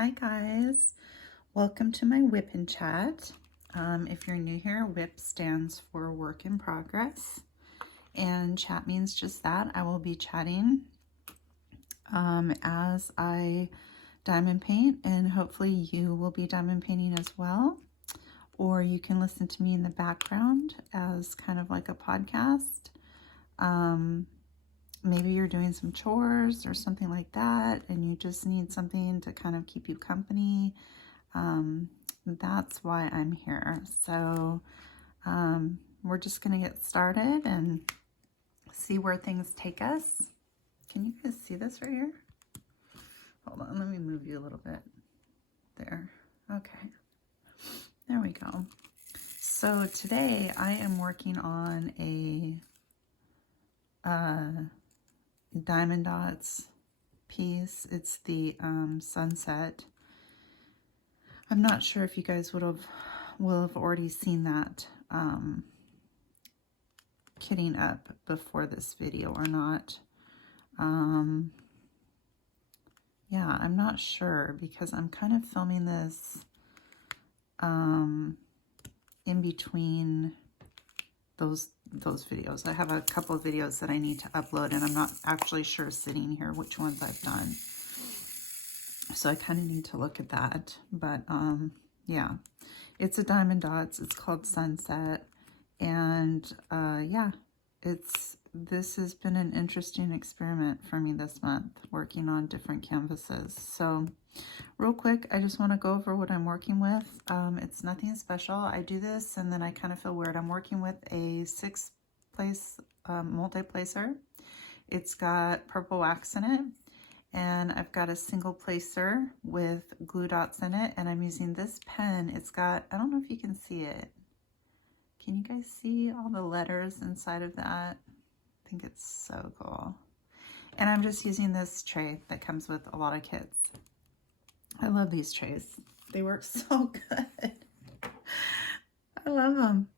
Hi guys, welcome to my WIP and Chat. If you're new here, WIP stands for work in progress, and chat means just that. I will be chatting as I diamond paint, and hopefully you will be diamond painting as well, or you can listen to me in the background as kind of like a podcast. Maybe you're doing some chores or something like that, and you just need something to kind of keep you company. That's why I'm here. So we're just going to get started and see where things take us. Can you guys see this right here? Hold on, let me move you a little bit. There. Okay. There we go. So today I am working on a diamond dots piece. It's the sunset. I'm not sure if you guys will have already seen that kitting up before this video or not. Yeah, I'm not sure because I'm kind of filming this in between those videos. I have a couple of videos that I need to upload, and I'm not actually sure sitting here which ones I've done. So I kind of need to look at that. But yeah, it's a diamond dots. It's called Sunset. And yeah, this has been an interesting experiment for me this month, working on different canvases. So real quick, I just want to go over what I'm working with. It's nothing special. I do this and then I kind of feel weird. I'm working with a 6-place multi-placer. It's got purple wax in it, and I've got a single placer with glue dots in it, and I'm using this pen. It's got, I don't know if you can see it. Can you guys see all the letters inside of that? I think it's so cool. And I'm just using this tray that comes with a lot of kits. I love these trays. They work so good. I love them.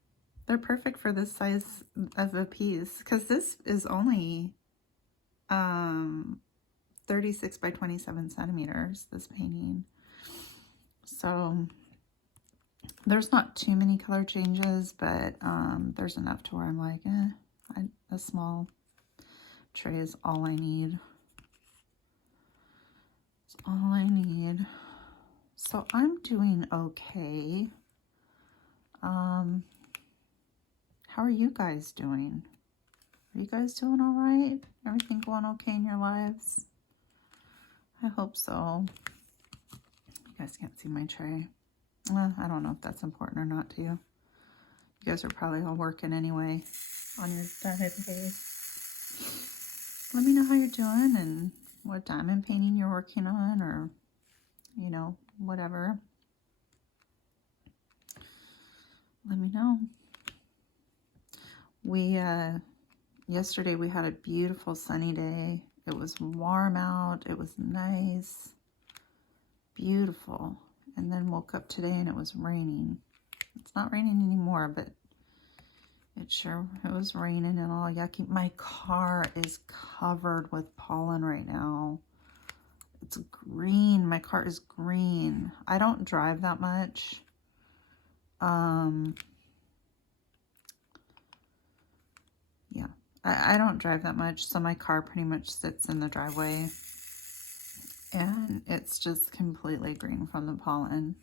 They're perfect for this size of a piece, because this is only 36 by 27 centimeters, this painting. So there's not too many color changes, but there's enough to where I'm like, a small tray is all I need. It's all I need. So I'm doing okay. How are you guys doing? Are you guys doing all right? Everything going okay in your lives? I hope so. You guys can't see my tray. I don't know if that's important or not to you. You guys are probably all working anyway on your diamond painting. Let me know how you're doing and what diamond painting you're working on, or, you know, whatever. Let me know. Yesterday we had a beautiful sunny day. It was warm out. It was nice. Beautiful. And then woke up today and it was raining. It's not raining anymore, but it was raining and all yucky. My car is covered with pollen right now. It's green. My car is green. I don't drive that much. Yeah, I don't drive that much, so my car pretty much sits in the driveway, and it's just completely green from the pollen.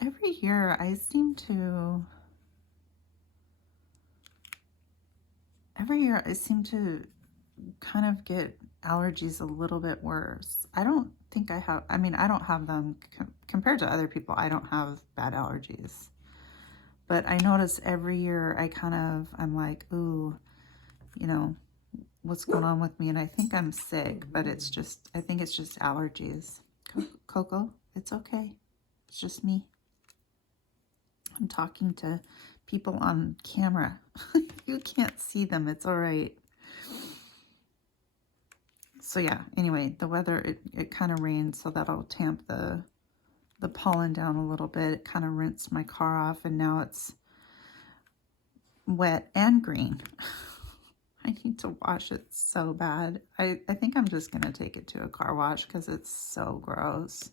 Every year I seem to kind of get allergies a little bit worse. I don't think I have, I mean, I don't have them compared to other people. I don't have bad allergies. But I notice every year I'm like, ooh, you know, what's going on with me? And I think I'm sick, but I think it's just allergies. Coco, it's okay. It's just me. I'm talking to people on camera. You can't see them. It's all right. So yeah, anyway, the weather, it kind of rained, so that'll tamp the pollen down a little bit. It kind of rinsed my car off, and now it's wet and green. I need to wash it so bad. I think I'm just going to take it to a car wash because it's so gross.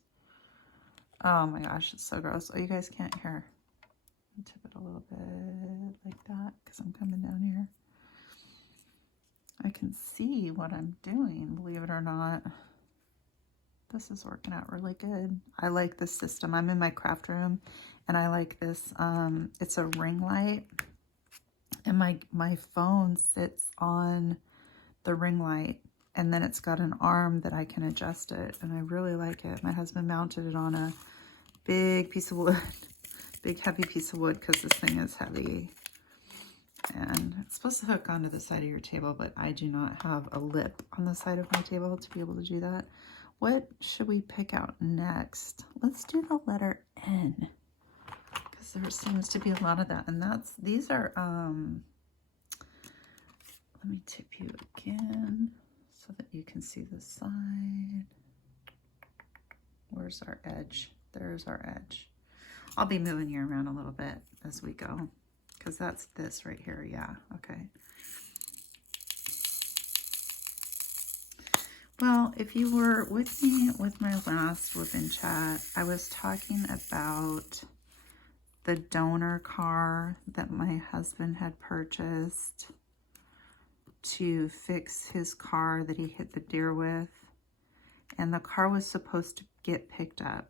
Oh my gosh, it's so gross. Oh, you guys can't hear. Tip it a little bit like that because I'm coming down here. I can see what I'm doing, believe it or not. This is working out really good. I like this system. I'm in my craft room and I like this. It's a ring light and my phone sits on the ring light and then it's got an arm that I can adjust it and I really like it. My husband mounted it on a big piece of wood, big heavy piece of wood because this thing is heavy. And it's supposed to hook onto the side of your table, but I do not have a lip on the side of my table to be able to do that. What should we pick out next? Let's do the letter N because there seems to be a lot of that. And these are, let me tip you again so that you can see the side. Where's our edge? There's our edge. I'll be moving you around a little bit as we go because that's this right here. Yeah, okay. Well, if you were with me with my last WIP and Chat, I was talking about the donor car that my husband had purchased to fix his car that he hit the deer with. And the car was supposed to get picked up.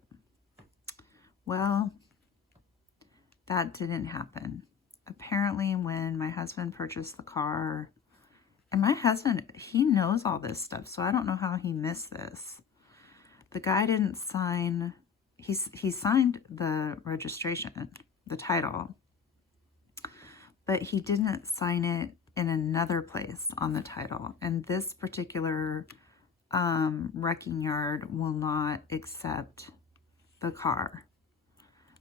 Well, that didn't happen. Apparently, when my husband purchased the car, and my husband, he knows all this stuff, so I don't know how he missed this. The guy didn't sign, he signed the registration, the title, but he didn't sign it in another place on the title. And this particular wrecking yard will not accept the car.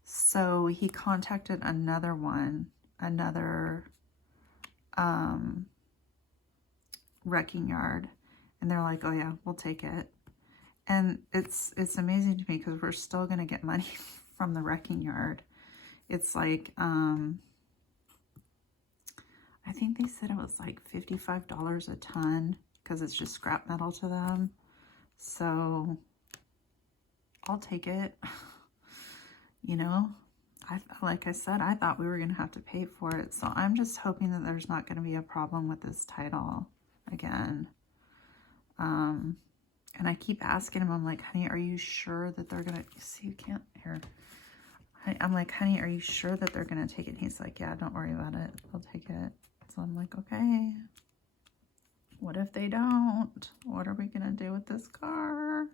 So he contacted another wrecking yard, and they're like, oh yeah, we'll take it. And it's amazing to me because we're still going to get money from the wrecking yard. It's like, I think they said it was like $55 a ton because it's just scrap metal to them. So I'll take it. You know, like I said, I thought we were going to have to pay for it. So I'm just hoping that there's not going to be a problem with this title again. And I keep asking him, I'm like, honey, are you sure that they're going to, see, you can't hear. I'm like, honey, are you sure that they're going to take it? And he's like, yeah, don't worry about it. They'll take it. So I'm like, okay, what if they don't? What are we going to do with this car?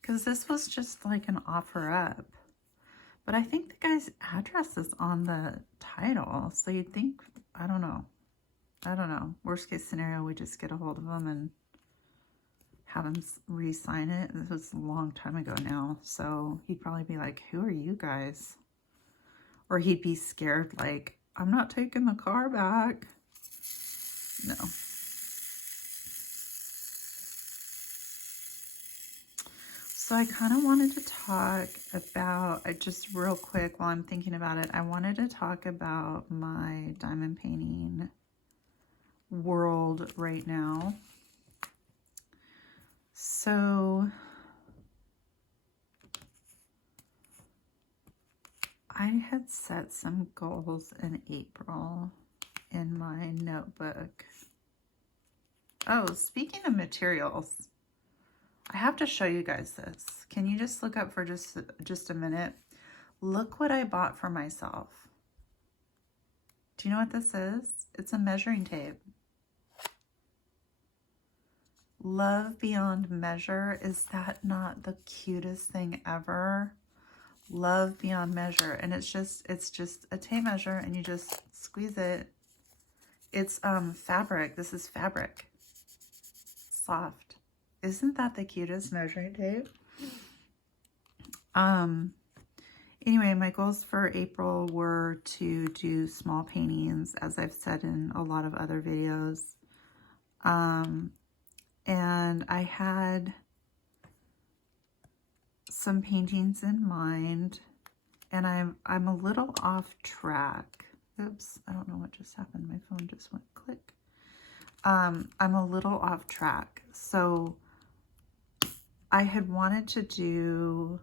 Because this was just like an offer up. But I think the guy's address is on the title. So you'd think, I don't know. Worst case scenario, we just get a hold of him and have him re-sign it. This was a long time ago now. So he'd probably be like, who are you guys? Or he'd be scared like, I'm not taking the car back. No. So I kind of wanted to talk about, just real quick while I'm thinking about it, I wanted to talk about my diamond painting world right now. So I had set some goals in April in my notebook. Oh, speaking of materials, I have to show you guys this. Can you just look up for just a minute? Look what I bought for myself. Do you know what this is? It's a measuring tape. Love beyond measure. Is that not the cutest thing ever? Love beyond measure. And it's just a tape measure and you just squeeze it. It's fabric. This is fabric. Soft. Isn't that the cutest measuring tape? Anyway, my goals for April were to do small paintings, as I've said in a lot of other videos. And I had some paintings in mind, and I'm a little off track. Oops, I don't know what just happened. My phone just went click. I'm a little off track. So I had wanted to do,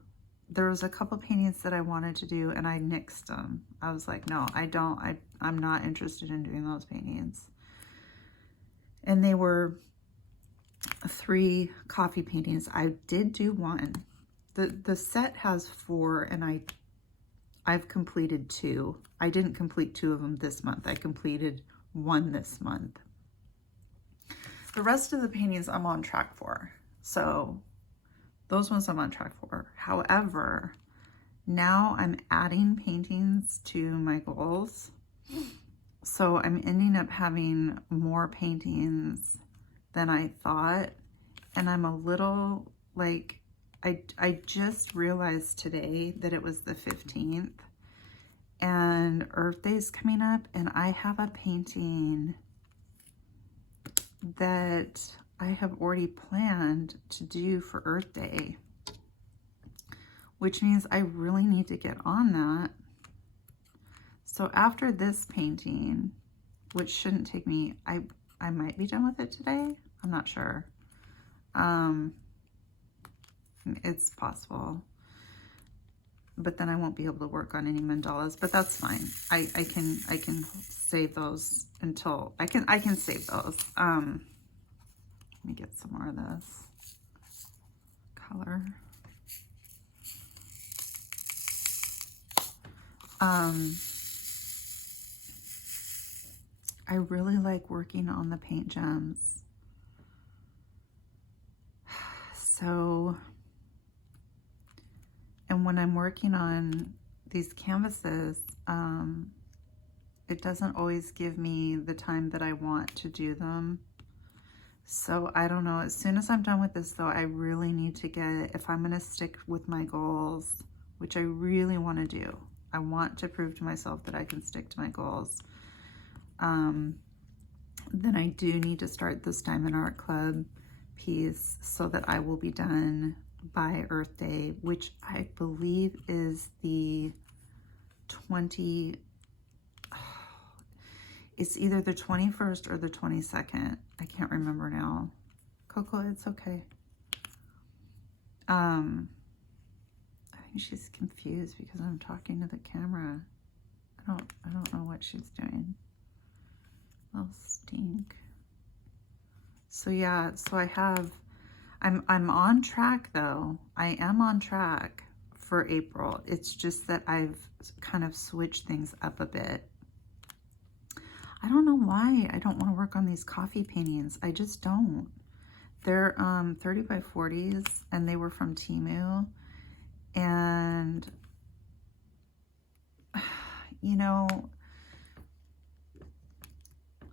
there was a couple paintings that I wanted to do and I nixed them. I was like, no, I'm not interested in doing those paintings. And they were 3 coffee paintings. I did do one. The set has 4 and I've completed 2. I didn't complete 2 of them this month. I completed 1 this month. The rest of the paintings I'm on track for. So those ones I'm on track for. However, now I'm adding paintings to my goals. So I'm ending up having more paintings than I thought. And I'm a little like, I just realized today that it was the 15th and Earth Day's coming up, and I have a painting that I have already planned to do for Earth Day, which means I really need to get on that. So after this painting, which shouldn't take me, I might be done with it today. I'm not sure. It's possible. But then I won't be able to work on any mandalas, but that's fine. I can save those until I can save those. Let me get some more of this color. I really like working on the paint gems. So, and when I'm working on these canvases, it doesn't always give me the time that I want to do them. So I don't know. As soon as I'm done with this though, I really need to get, if I'm going to stick with my goals, which I really want to do, I want to prove to myself that I can stick to my goals. Then I do need to start this Diamond Art Club piece so that I will be done by Earth Day, which I believe is the 20, it's either the 21st or the 22nd. I can't remember now. Coco, it's okay. I think she's confused because I'm talking to the camera. I don't know what she's doing. Little stink. So yeah, so I'm on track though. I am on track for April. It's just that I've kind of switched things up a bit. I don't know why I don't want to work on these coffee paintings. I just don't. They're 30 by 40s and they were from Temu. And you know,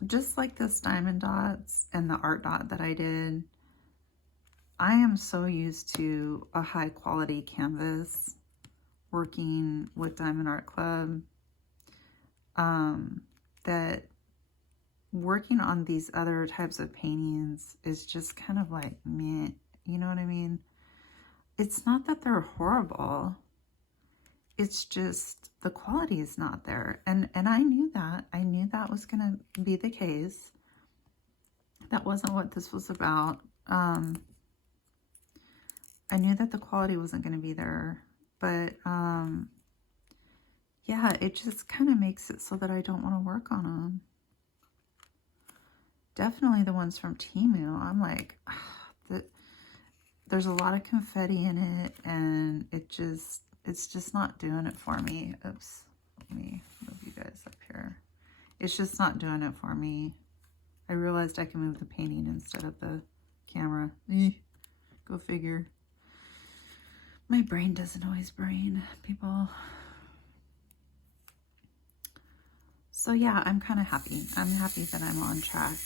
just like this diamond dots and the art dot that I did, I am so used to a high quality canvas working with Diamond Art Club that working on these other types of paintings is just kind of like meh, you know what I mean? It's not that they're horrible. It's just the quality is not there. And I knew that. I knew that was going to be the case. That wasn't what this was about. I knew that the quality wasn't going to be there. But yeah, it just kind of makes it so that I don't want to work on them. Definitely the ones from Temu. I'm like, there's a lot of confetti in it, and it's just not doing it for me. Oops, let me move you guys up here. It's just not doing it for me. I realized I can move the painting instead of the camera. Go figure. My brain doesn't always brain, people. So yeah, I'm kind of happy. I'm happy that I'm on track.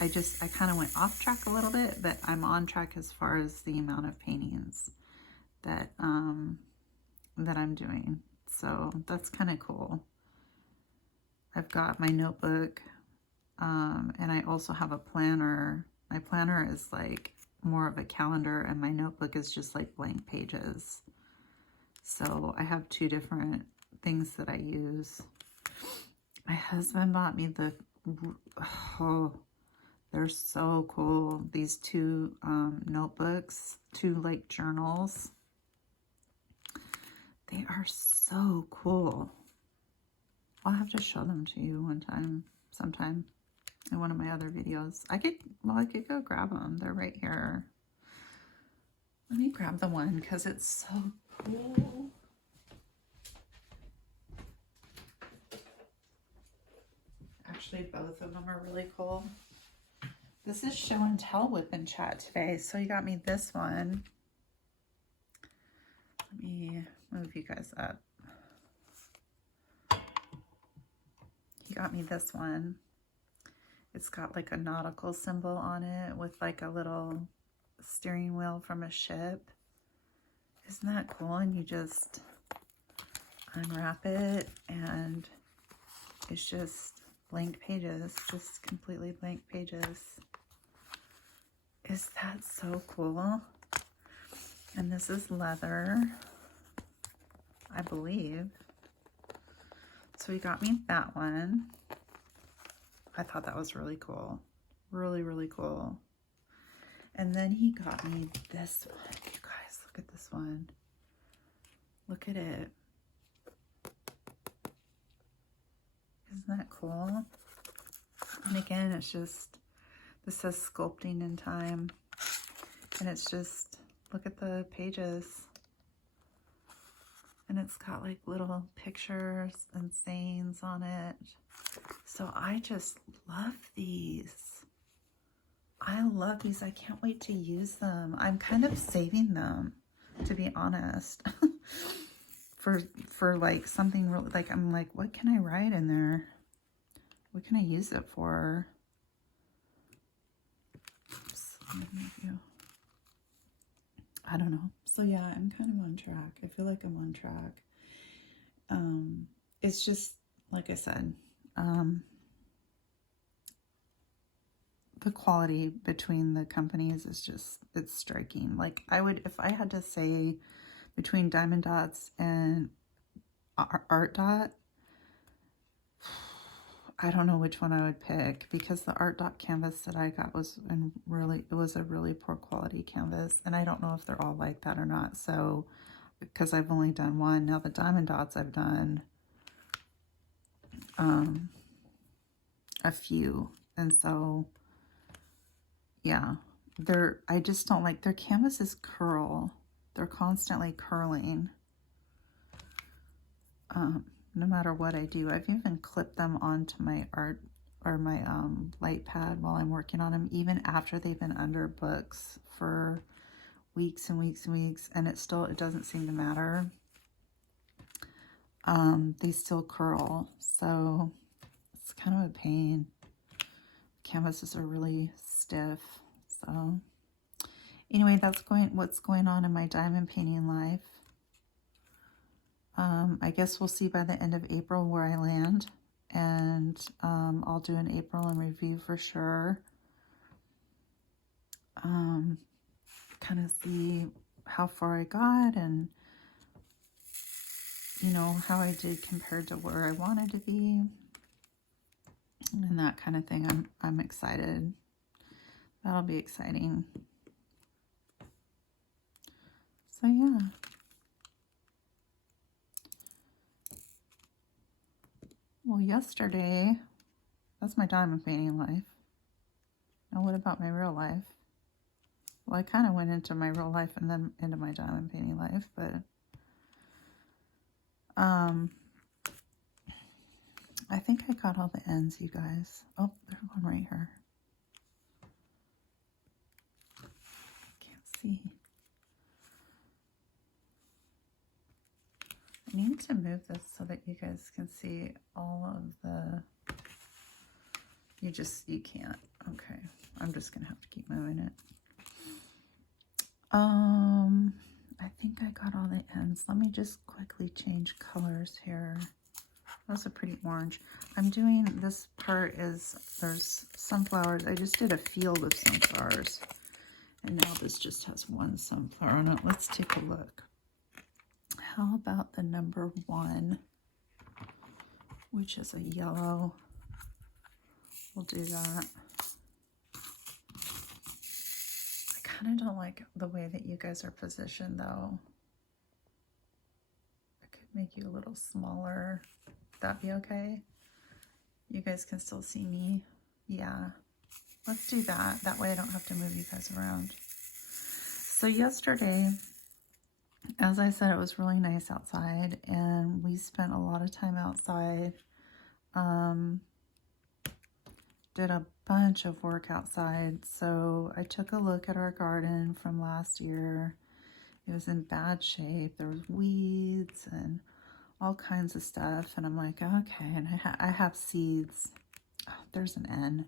I kind of went off track a little bit, but I'm on track as far as the amount of paintings that that I'm doing. So that's kind of cool. I've got my notebook, and I also have a planner. My planner is like more of a calendar, and my notebook is just like blank pages. So I have 2 different things that I use. My husband bought me the They're so cool. These two notebooks, two like journals. They are so cool. I'll have to show them to you sometime in one of my other videos. I could go grab them. They're right here. Let me grab the one because it's so cool. Actually, both of them are really cool. This is show and tell WIP and Chat today. So you got me this one. Let me move you guys up. He got me this one. It's got like a nautical symbol on it with like a little steering wheel from a ship. Isn't that cool? And you just unwrap it and it's just blank pages, just completely blank pages. Is that so cool? And this is leather, I believe. So he got me that one. I thought that was really cool. Really, really cool. And then he got me this one. You guys, look at this one. Look at it. Isn't that cool? And again, it's just, this says sculpting in time. And it's just, look at the pages. And it's got like little pictures and sayings on it. So I just love these. I love these. I can't wait to use them. I'm kind of saving them, to be honest. for like something really, like, I'm like, what can I write in there? What can I use it for? Oops, I don't know. So yeah, I'm kind of on track. I feel like I'm on track. It's just, like I said, the quality between the companies is just, it's striking. Like I would, if I had to say between Diamond Dots and Art Dot, I don't know which one I would pick, because the Art Dot canvas that I got was it was a really poor quality canvas, and I don't know if they're all like that or not. So, because I've only done one. Now the Diamond Dots I've done a few, and so yeah, I just don't like their canvases curl. They're constantly curling. No matter what I do. I've even clipped them onto my art or my light pad while I'm working on them, even after they've been under books for weeks and weeks and weeks, and it doesn't seem to matter. They still curl, so it's kind of a pain. Canvases are really stiff. So anyway, that's what's going on in my diamond painting life. I guess we'll see by the end of April where I land, and I'll do an April in review for sure. Kind of see how far I got, and you know, how I did compared to where I wanted to be, and that kind of thing. I'm excited. That'll be exciting. So yeah. Well, yesterday, that's my diamond painting life. Now what about my real life? Well, I kind of went into my real life and then into my diamond painting life, but I think I got all the ends, you guys. Oh, there's one right here. Can't see. I need to move this so that you guys can see all of the, you can't. Okay, I'm just gonna have to keep moving it. I think I got all the ends. Let me just quickly change colors here. Those are pretty orange. I'm doing, this part is, there's sunflowers. I just did a field of sunflowers, and now this just has one sunflower on it. Let's take a look. How about the number 1, which is a yellow? We'll do that. kind of don't like the way that you guys are positioned, though. I could make you a little smaller. Would that be okay? You guys can still see me. Yeah. Let's do that. That way I don't have to move you guys around. So yesterday, as I said, it was really nice outside, and we spent a lot of time outside. Did a bunch of work outside. So I took a look at our garden from last year. It was in bad shape. There was weeds and all kinds of stuff. And I'm like, okay. And I have seeds. Oh, there's an N.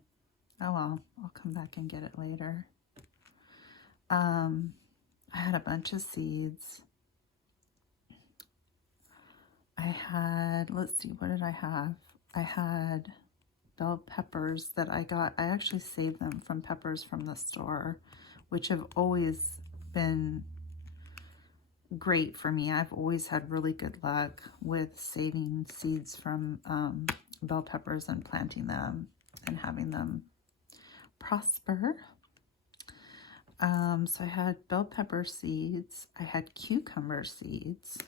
Oh well, I'll come back and get it later. I had a bunch of seeds. I had, let's see, what did I have? I had bell peppers that I got. I actually saved them from peppers from the store, which have always been great for me. I've always had really good luck with saving seeds from bell peppers and planting them and having them prosper. So I had bell pepper seeds. I had cucumber seeds.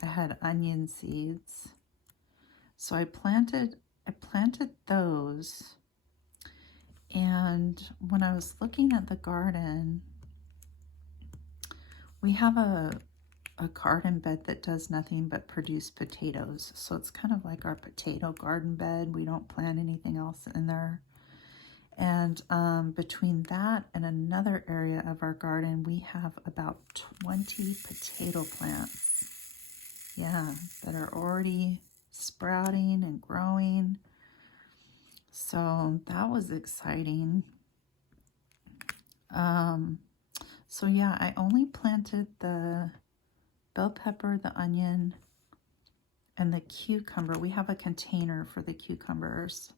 I had onion seeds. So I planted those. And when I was looking at the garden, we have a garden bed that does nothing but produce potatoes. So it's kind of like our potato garden bed. We don't plant anything else in there. And between that and another area of our garden, we have about 20 potato plants. Yeah, that are already sprouting and growing. So that was exciting. So yeah, I only planted the bell pepper, the onion, and the cucumber. We have a container for the cucumbers.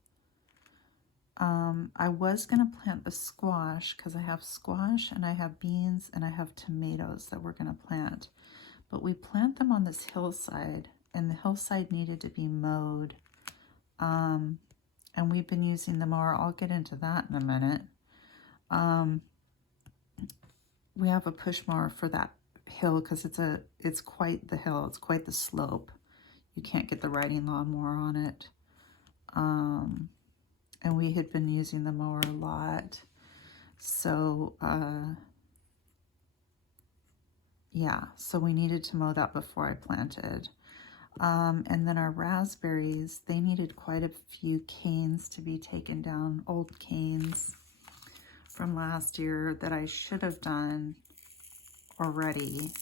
I was going to plant the squash because I have squash and I have beans and I have tomatoes that we're going to plant. But we plant them on this hillside, and the hillside needed to be mowed. And we've been using the mower. I'll get into that in a minute. We have a push mower for that hill because it's quite the hill. It's quite the slope. You can't get the riding lawnmower on it. And we had been using the mower a lot. So, yeah, so we needed to mow that before I planted. And then our raspberries, they needed quite a few canes to be taken down, old canes from last year that I should have done already.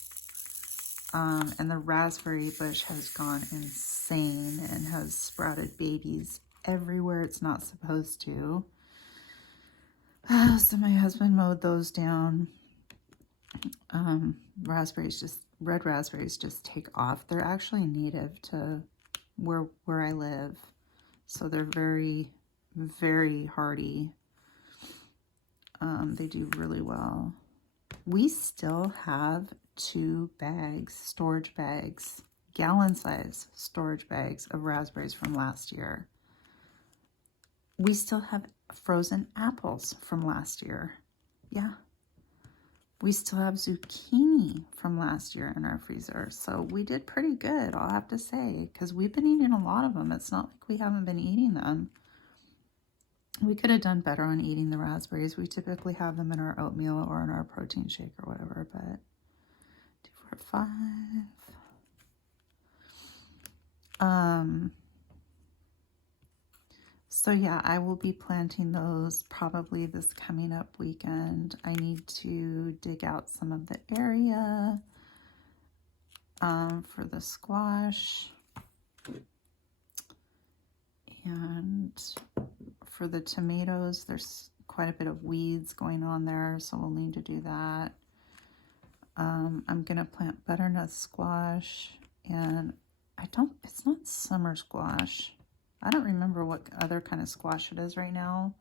And the raspberry bush has gone insane and has sprouted babies everywhere it's not supposed to. So my husband mowed those down. Red raspberries just take off. They're actually native to where I live. So they're very, very hardy. They do really well. We still have 2 bags, storage bags, gallon size storage bags of raspberries from last year. We still have frozen apples from last year. Yeah. We still have zucchini from last year in our freezer. So we did pretty good, I'll have to say, because we've been eating a lot of them. It's not like we haven't been eating them. We could have done better on eating the raspberries. We typically have them in our oatmeal or in our protein shake or whatever, but 2, 4, 5. So yeah, I will be planting those probably this coming up weekend. I need to dig out some of the area for the squash. And for the tomatoes, there's quite a bit of weeds going on there, so we'll need to do that. I'm gonna plant butternut squash, and it's not summer squash. I don't remember what other kind of squash it is right now.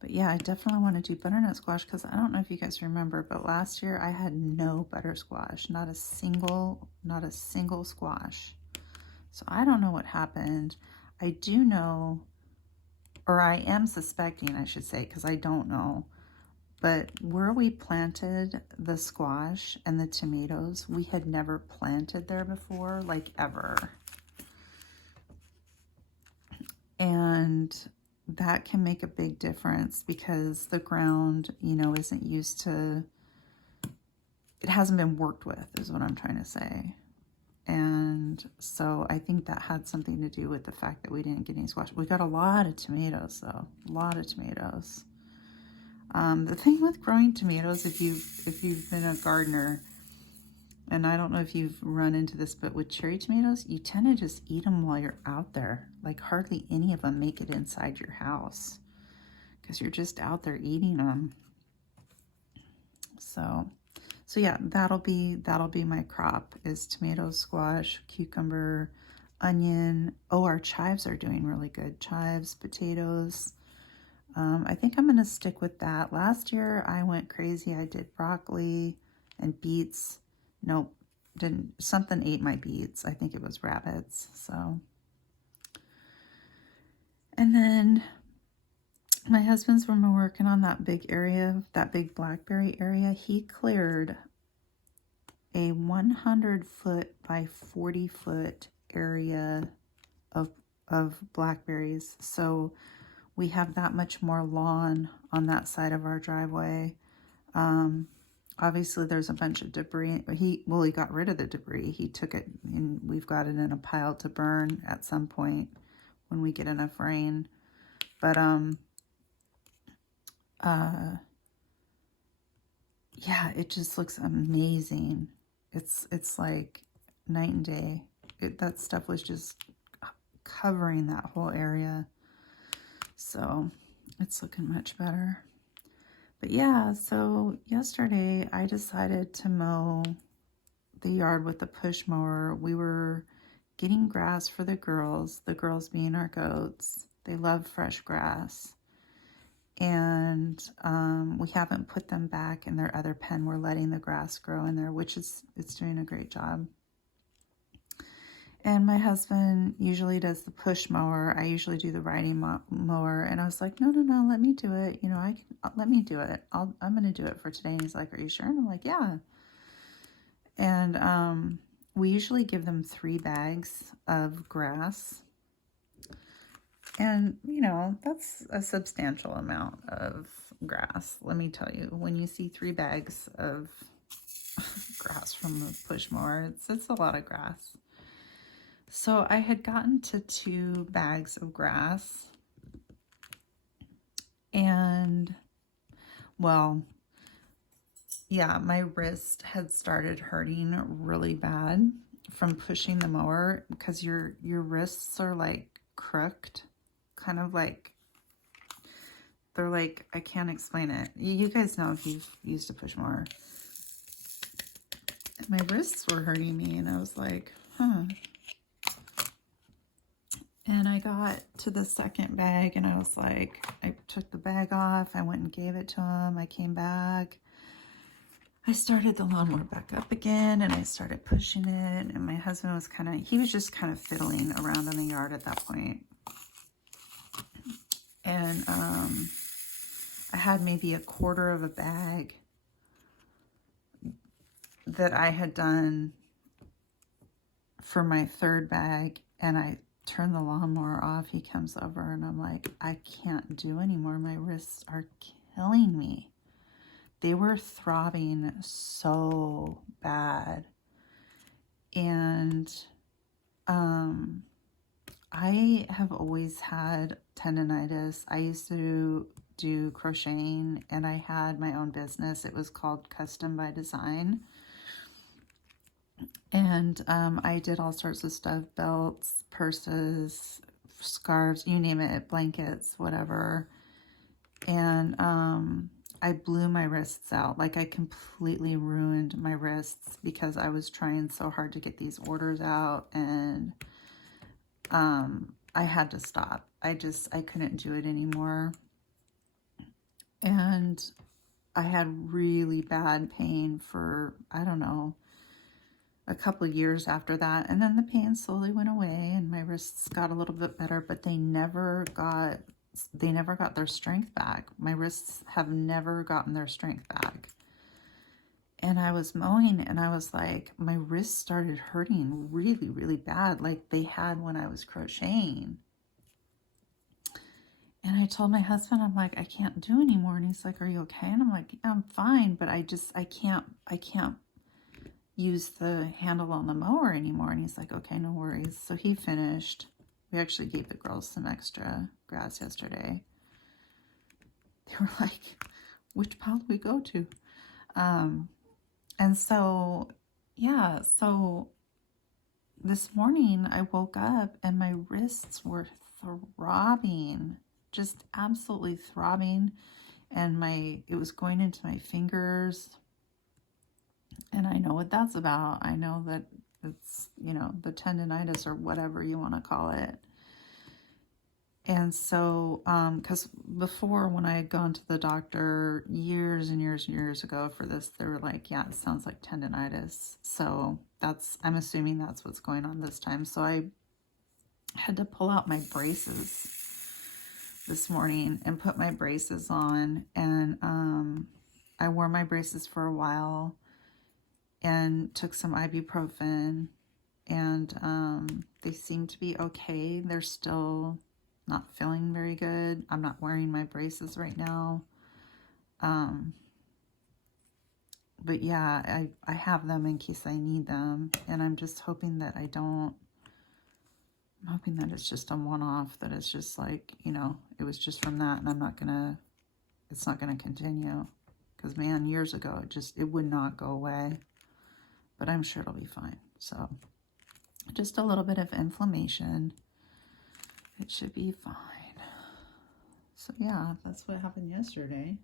But yeah, I definitely want to do butternut squash because I don't know if you guys remember, but last year I had no butter squash, not a single squash. So I don't know what happened. I do know or I am suspecting, I should say, because I don't know. But where we planted the squash and the tomatoes, we had never planted there before, like ever. And that can make a big difference because the ground, you know, isn't used to, it hasn't been worked with, is what I'm trying to say. And so I think that had something to do with the fact that we didn't get any squash. We got a lot of tomatoes, though. A lot of tomatoes. The thing with growing tomatoes, if you've been a gardener, and I don't know if you've run into this, but with cherry tomatoes, you tend to just eat them while you're out there. Like hardly any of them make it inside your house because you're just out there eating them. So yeah, that'll be my crop is tomatoes, squash, cucumber, onion. Oh, our chives are doing really good. Chives, potatoes. I think I'm going to stick with that. Last year I went crazy. I did broccoli and beets. Nope, didn't. Something ate my beets. I think it was rabbits. So, and then my husband's been working on that big area, that big blackberry area. He cleared a 100-foot by 40-foot area of blackberries. So we have that much more lawn on that side of our driveway. Obviously there's a bunch of debris. He got rid of the debris. He took it and we've got it in a pile to burn at some point when we get enough rain. But yeah, it just looks amazing. It's like night and day. That stuff was just covering that whole area. So it's looking much better. But yeah, so yesterday I decided to mow the yard with the push mower. We were getting grass for the girls being our goats. They love fresh grass. And we haven't put them back in their other pen. We're letting the grass grow in there, which it's doing a great job. And my husband usually does the push mower. I usually do the riding mower. And I was like, no, let me do it. You know, let me do it. I'm going to do it for today. And he's like, are you sure? And I'm like, yeah. And we usually give them 3 bags of grass. And, you know, that's a substantial amount of grass. Let me tell you, when you see 3 bags of grass from the push mower, it's a lot of grass. So I had gotten to 2 bags of grass. And, well, yeah, my wrist had started hurting really bad from pushing the mower because your wrists are like crooked. Kind of like, they're like, I can't explain it. You guys know if you've used a push mower. And my wrists were hurting me, and I was like, huh. And I got to the 2nd bag, and I was like, I took the bag off. I went and gave it to him. I came back. I started the lawnmower back up again, and I started pushing it. And my husband was he was just kind of fiddling around in the yard at that point. And I had maybe 1/4 of a bag that I had done for my 3rd bag, and I turned the lawnmower off. He comes over, and I'm like, I can't do anymore. My wrists are killing me. They were throbbing so bad. And I have always had tendonitis. I used to do crocheting, and I had my own business. It was called Custom by Design. And I did all sorts of stuff, belts, purses, scarves, you name it, blankets, whatever. And I blew my wrists out. Like, I completely ruined my wrists because I was trying so hard to get these orders out, and I had to stop. I couldn't do it anymore. And I had really bad pain for, I don't know, a couple of years after that. And then the pain slowly went away and my wrists got a little bit better, but they never got they never got their strength back. My wrists have never gotten their strength back. And I was mowing and I was like, my wrists started hurting really, really bad, like they had when I was crocheting. And I told my husband, I'm like, I can't do anymore. And he's like, are you okay? And I'm like, yeah, I'm fine, but I can't use the handle on the mower anymore. And he's like, okay, no worries. So he finished. We actually gave the girls some extra grass yesterday. They were like, which pile do we go to? And so, yeah, so this morning I woke up and my wrists were throbbing, just absolutely throbbing. And it was going into my fingers. And I know what that's about. I know that it's, you know, the tendonitis or whatever you want to call it. And so, because before when I had gone to the doctor years and years and years ago for this, they were like, yeah, it sounds like tendonitis. So I'm assuming that's what's going on this time. So I had to pull out my braces this morning and put my braces on. And I wore my braces for a while and took some ibuprofen. And they seem to be okay. They're still not feeling very good. I'm not wearing my braces right now. But yeah, I have them in case I need them. And I'm just hoping that I'm hoping that it's just a one-off, that it's just like, you know, it was just from that and it's not gonna continue. Because man, years ago, it would not go away. But I'm sure it'll be fine. So just a little bit of inflammation. It should be fine. So yeah, that's what happened yesterday.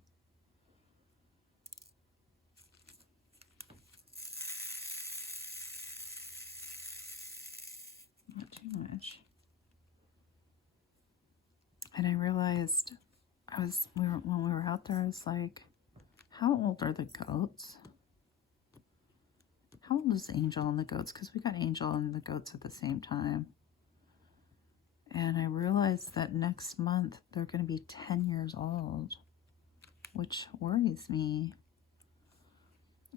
Not too much. And I realized when we were out there, I was like, how old are the goats? How old is Angel and the goats? Because we got Angel and the goats at the same time. And I realized that next month they're going to be 10 years old, which worries me.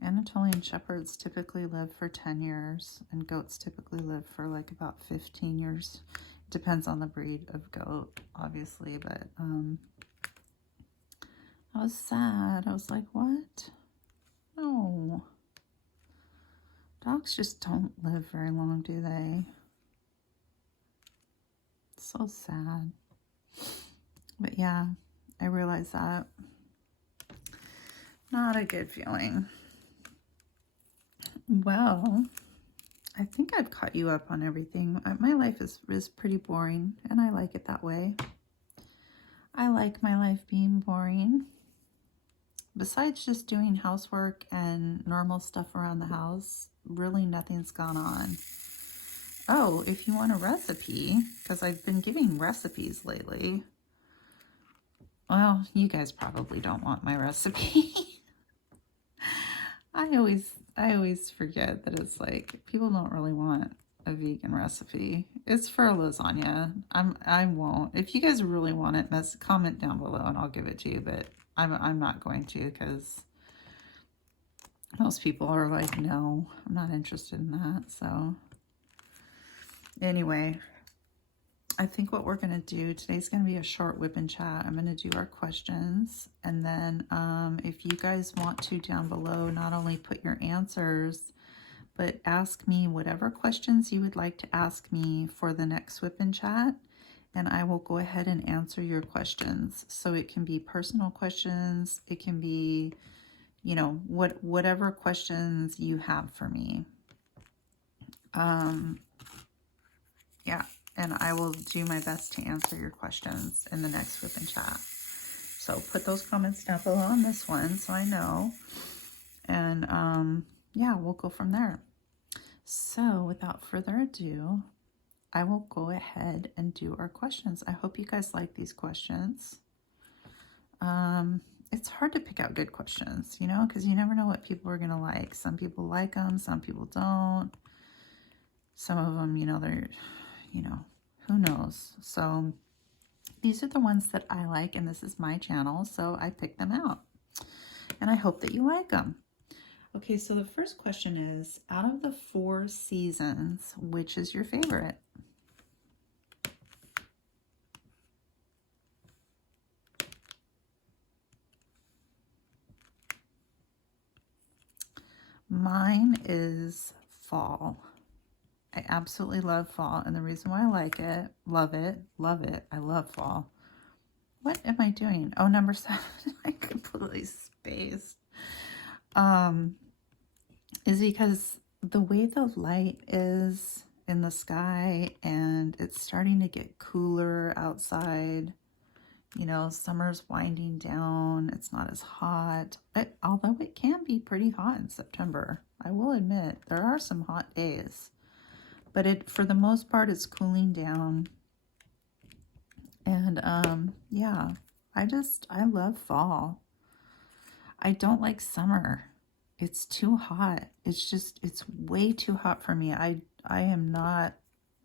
Anatolian shepherds typically live for 10 years, and goats typically live for like about 15 years. Depends on the breed of goat, obviously, but I was sad. I was like, what? No. Dogs just don't live very long, do they? So sad. But yeah, I realized that. Not a good feeling. Well, I think I've caught you up on everything. My life is pretty boring, and I like it that way. I like my life being boring. Besides just doing housework and normal stuff around the house, really nothing's gone on. Oh, if you want a recipe, because I've been giving recipes lately. Well, you guys probably don't want my recipe. I always forget that it's like people don't really want a vegan recipe. It's for a lasagna. I won't. If you guys really want it, comment down below and I'll give it to you. But I'm not going to, because most people are like, no, I'm not interested in that. So anyway, I think what we're going to do, today's going to be a short WIP and chat. I'm going to do our questions. And then if you guys want to down below, not only put your answers, but ask me whatever questions you would like to ask me for the next WIP and chat. And I will go ahead and answer your questions. So it can be personal questions. It can be, you know, whatever questions you have for me. Yeah. And I will do my best to answer your questions in the next WIP and chat. So put those comments down below on this one so I know. And yeah, we'll go from there. So without further ado, I will go ahead and do our questions. I hope you guys like these questions. It's hard to pick out good questions, you know, because you never know what people are going to like. Some people like them, some people don't. Some of them, you know, they're, you know, who knows? So these are the ones that I like, and this is my channel, so I picked them out. And I hope that you like them. Okay, so the first question is, out of the 4 seasons, which is your favorite? Mine is fall. I absolutely love fall, and the reason why I like it, love it, I love fall. What am I doing? Oh, number 7. I completely spaced. Is because the way the light is in the sky, and it's starting to get cooler outside. You know, summer's winding down. It's not as hot. Although it can be pretty hot in September. I will admit, there are some hot days. But for the most part, it's cooling down. And, yeah, I love fall. I don't like summer. It's too hot. It's way too hot for me. I am not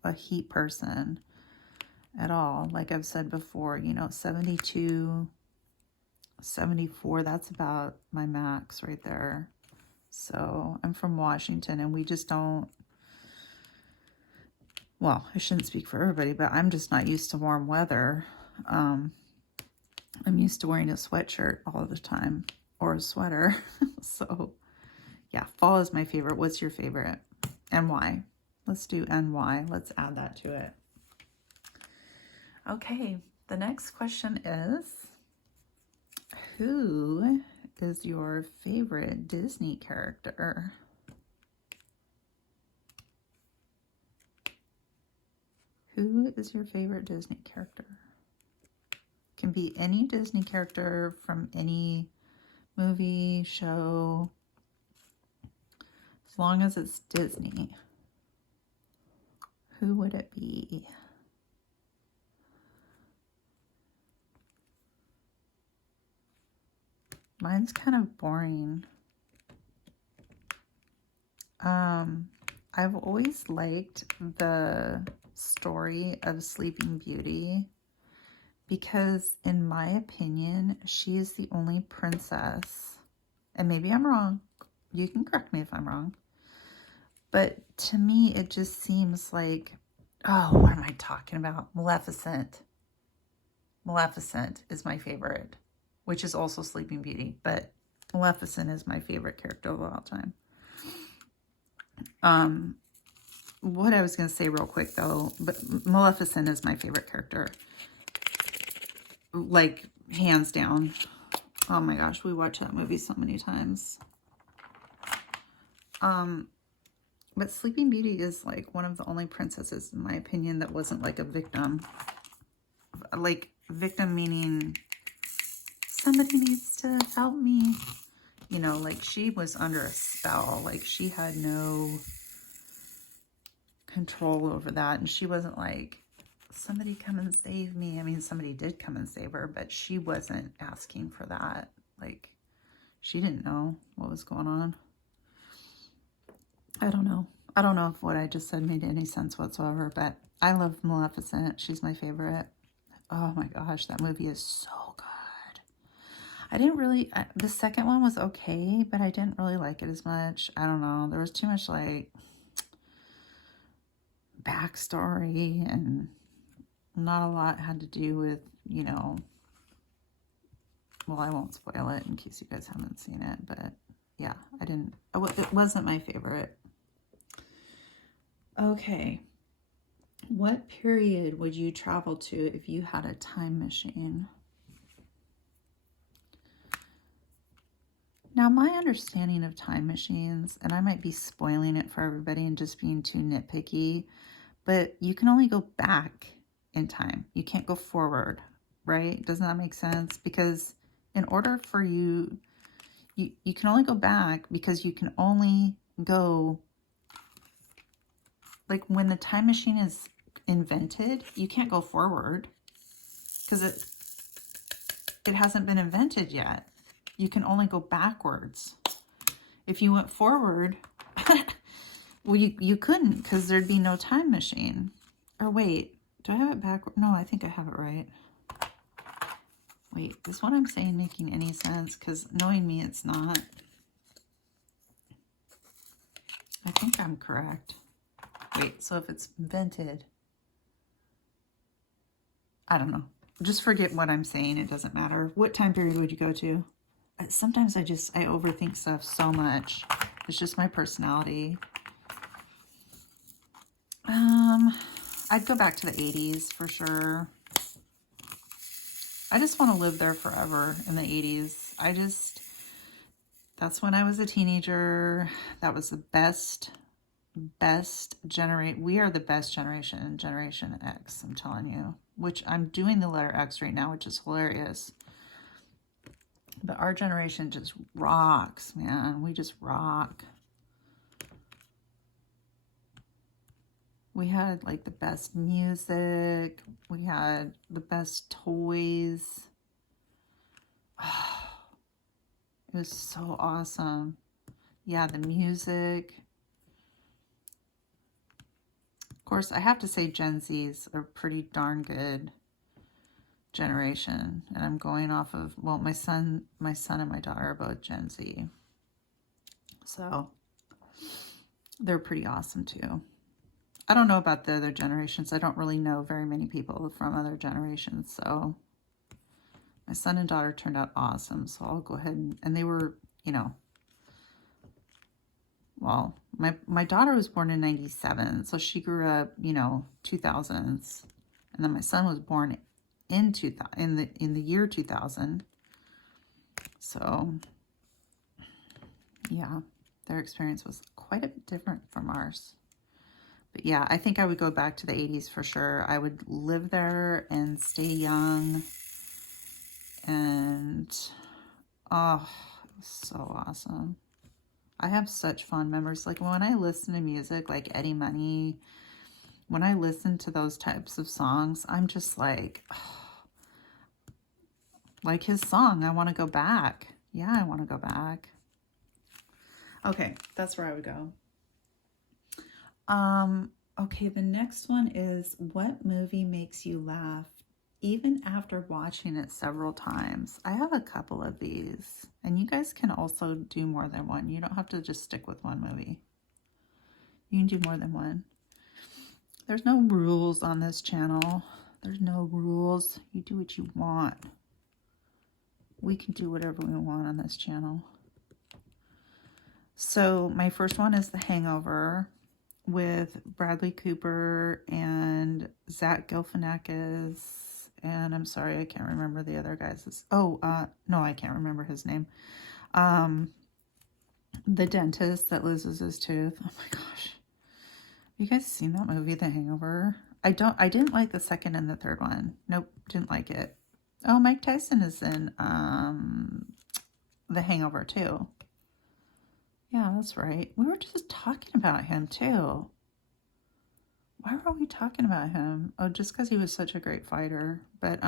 a heat person at all. Like I've said before, you know, 72, 74, that's about my max right there. So I'm from Washington, and we just don't, well, I shouldn't speak for everybody, but I'm just not used to warm weather. I'm used to wearing a sweatshirt all the time, or a sweater. So yeah, fall is my favorite. What's your favorite and why? Let's do and why. Let's add that to it. Okay, the next question is, who is your favorite Disney character? Who is your favorite Disney character? Can be any Disney character from any movie, show, as long as it's Disney. Who would it be? Mine's kind of boring. I've always liked the story of Sleeping Beauty because, in my opinion, she is the only princess, and maybe I'm wrong. You can correct me if I'm wrong. But to me, it just seems like, oh, what am I talking about? Maleficent. Maleficent is my favorite, which is also Sleeping Beauty, but Maleficent is my favorite character of all time. What I was going to say real quick, though, but Maleficent is my favorite character. Like, hands down. Oh my gosh, we watched that movie so many times. But Sleeping Beauty is like one of the only princesses, in my opinion, that wasn't like a victim. Like, victim meaning somebody needs to help me. You know, like, she was under a spell. Like, she had no control over that. And she wasn't like, somebody come and save me. I mean, somebody did come and save her, but she wasn't asking for that. Like, she didn't know what was going on. I don't know. I don't know if what I just said made any sense whatsoever, but I love Maleficent. She's my favorite. Oh my gosh, that movie is so good. I didn't really, the second one was okay, but I didn't really like it as much. I don't know. There was too much, like, backstory, and not a lot had to do with, you know, well, I won't spoil it in case you guys haven't seen it, but yeah, it wasn't my favorite. Okay. What period would you travel to if you had a time machine? Now, my understanding of time machines, and I might be spoiling it for everybody and just being too nitpicky, but you can only go back in time. You can't go forward, right? Doesn't that make sense? Because in order for you can only go back because you can only go, like, when the time machine is invented, you can't go forward because it hasn't been invented yet. You can only go backwards. If you went forward, well, you couldn't, because there'd be no time machine. Or wait, do I have it backward? No, I think I have it right. Wait, is what I'm saying making any sense? Because knowing me, it's not. I think I'm correct. Wait, so if it's invented, I don't know. Just forget what I'm saying. It doesn't matter. What time period would you go to? Sometimes I overthink stuff so much. It's just my personality. I'd go back to the 80s for sure. I just want to live there forever in the 80s. That's when I was a teenager. That was the best generation. We are the best generation, Generation X, I'm telling you. Which I'm doing the letter X right now, which is hilarious. But our generation just rocks, man. We just rock. We had like the best music. We had the best toys. Oh, it was so awesome. Yeah, the music. Of course, I have to say Gen Zs are pretty darn good generation. And I'm going off of, well, my son and my daughter are both Gen Z. So they're pretty awesome too. I don't know about the other generations. I don't really know very many people from other generations. So my son and daughter turned out awesome. So I'll go ahead and they were, you know, well, my daughter was born in 97. So she grew up, you know, 2000s. And then my son was born in the year 2000. So yeah, their experience was quite a bit different from ours. But yeah, I think I would go back to the 80s for sure. I would live there and stay young. And, oh, it was so awesome. I have such fond memories. Like when I listen to music like Eddie Money, when I listen to those types of songs, I'm just like, oh, like his song, I want to go back. Yeah, I want to go back. Okay, that's where I would go. Okay, the next one is, what movie makes you laugh even after watching it several times? I have a couple of these, and you guys can also do more than one. You don't have to just stick with one movie. You can do more than one. There's no rules on this channel. There's no rules. You do what you want. We can do whatever we want on this channel. So my first one is The Hangover, with Bradley Cooper and Zach Galifianakis, and I'm sorry, I can't remember the other guys. No, I can't remember his name. The dentist that loses his tooth. Oh my gosh. Have you guys seen that movie, The Hangover? I didn't like the second and the third one. Nope, didn't like it. Oh, Mike Tyson is in The Hangover too. Yeah, that's right. We were just talking about him too. Why were we talking about him? Oh, just because he was such a great fighter. But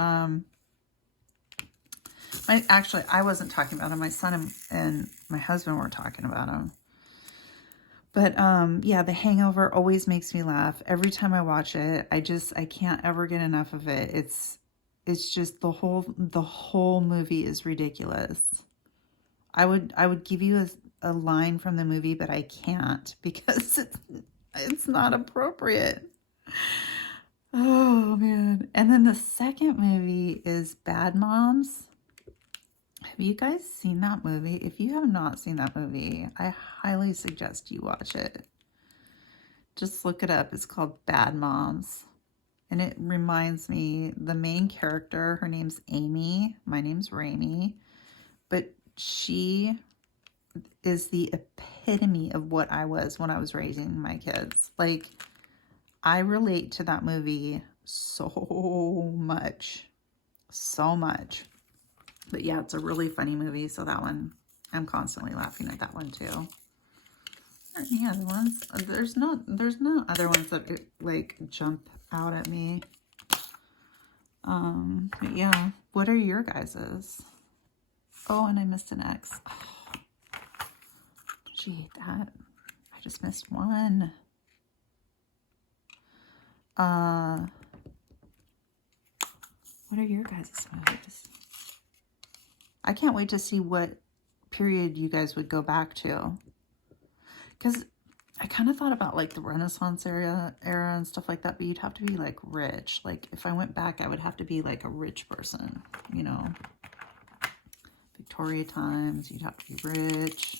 actually, I wasn't talking about him. My son and my husband were talking about him. But yeah, The Hangover always makes me laugh. Every time I watch it, I can't ever get enough of it. It's just the whole movie is ridiculous. I would give you a line from the movie, but I can't because it's not appropriate. Oh man. And then the second movie is Bad Moms. Have you guys seen that movie? If you have not seen that movie, I highly suggest you watch it. Just look it up. It's called Bad Moms. And it reminds me, the main character, her name's Amy. My name's Raimi. But she is the epitome of what I was when I was raising my kids. Like, I relate to that movie so much. So much. But yeah, it's a really funny movie. So that one, I'm constantly laughing at that one too. Any other ones? There's no other ones that like jump out at me. But yeah, what are your guys's? Oh, and I missed an X. Oh, did you hate that? I just missed one. What are your guys' movies? I can't wait to see what period you guys would go back to. Because I kind of thought about like the Renaissance era and stuff like that, but you'd have to be like rich. Like if I went back, I would have to be like a rich person, you know. Victoria times, you'd have to be rich.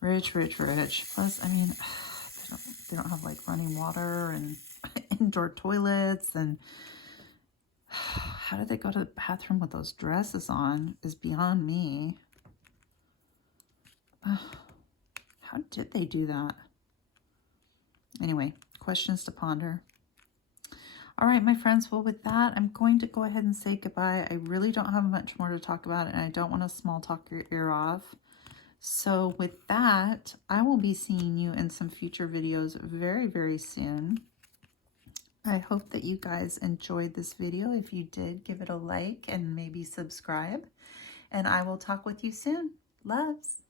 Rich, rich, rich. Plus, I mean, they don't have like running water and indoor toilets, and how did they go to the bathroom with those dresses on is beyond me. How did they do that? Anyway, questions to ponder. All right, my friends. Well, with that, I'm going to go ahead and say goodbye. I really don't have much more to talk about, and I don't want to small talk your ear off. So with that, I will be seeing you in some future videos very, very soon. I hope that you guys enjoyed this video. If you did, give it a like and maybe subscribe. And I will talk with you soon. Loves.